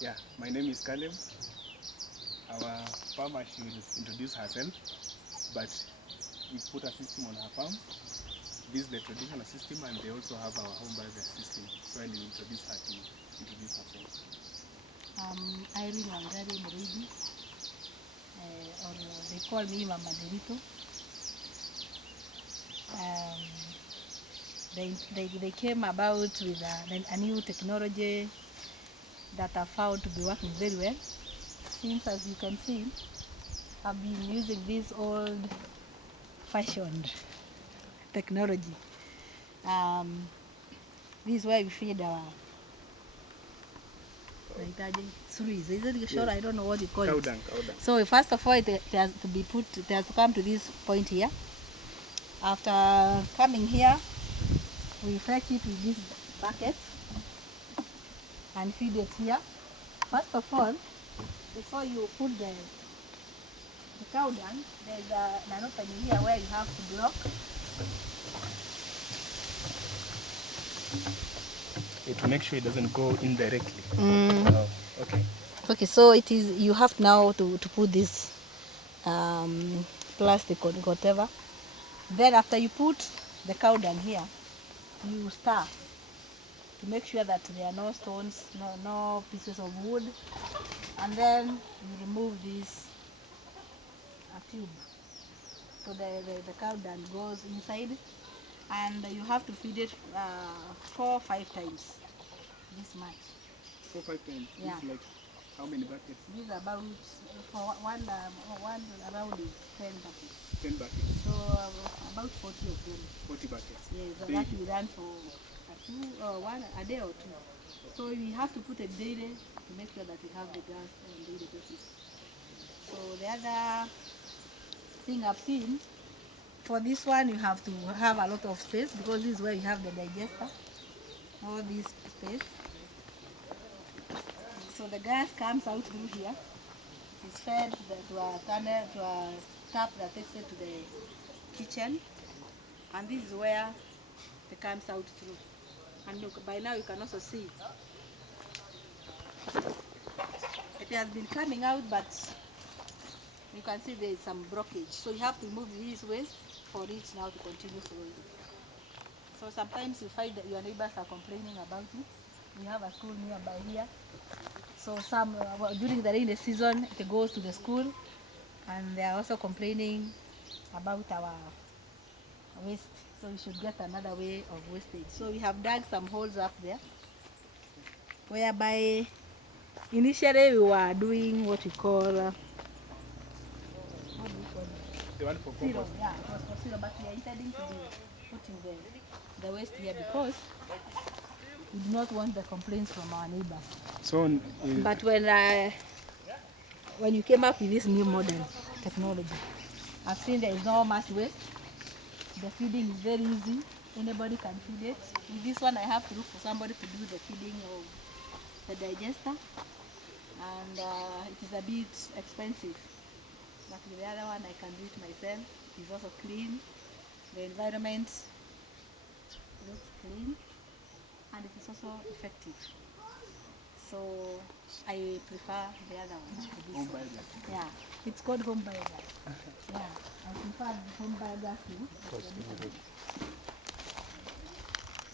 Yeah, my name is Caleb. Our farmer, she will introduce herself, but we put a system on her farm. This is the traditional system, and they also have our home barrier system. So I will introduce her to introduce herself. Irene Wangari Muridi, or they call me Mama Derito. They came about with a new technology that I found to be working very well. Since, as you can see, I've been using this old-fashioned technology. This is where we feed our suri's. Is it sure? Yes. I don't know what you call Cow it. dung. So first of all, it has to be put. It has to come to this point here. After coming here, we fetch it with these buckets and feed it here. First of all, before you put the cow dung, there's an opening here where you have to block. To make sure it doesn't go indirectly. Okay. Okay, so it is. You have now to put this plastic or whatever. Then after you put the cow dung here, you stir to make sure that there are no stones, no pieces of wood, and then you remove this tube. So the cow dung goes inside, and you have to feed it 4 or 5 times this much. 4 or 5 times. Yeah. It's like how many buckets? This is about for one around is 10 buckets. 10 buckets. So about 40 of them. 40 buckets. Yes, so that will run for a day or two. So we have to put it daily to make sure that we have the gas on daily basis. So the other thing I've seen, for this one you have to have a lot of space because this is where you have the digester. All this space. So the gas comes out through here. It's fed to a tunnel, to a tap that takes it to the kitchen, and this is where it comes out through. And look, by now you can also see it has been coming out, but you can see there is some blockage. So you have to remove this waste for it now to continue flowing. So sometimes you find that your neighbors are complaining about it. We have a school nearby here. So some during the rainy season, it goes to the school, and they are also complaining about our waste. So we should get another way of wastage. So we have dug some holes up there, whereby initially we were doing what we call The one for zero. compost. Yeah, it was for zero, but we are intending to be putting the waste here because we do not want the complaints from our neighbors. So But when you came up with this new modern technology, I've seen there is no much waste. The feeding is very easy. Anybody can feed it. With this one, I have to look for somebody to do the feeding of the digester, and it is a bit expensive. But with the other one, I can do it myself. It's also clean. The environment looks clean, and it is also effective. So I prefer the other one. home barrier. Yeah, it's called home burger. Yeah, I prefer the home burger too.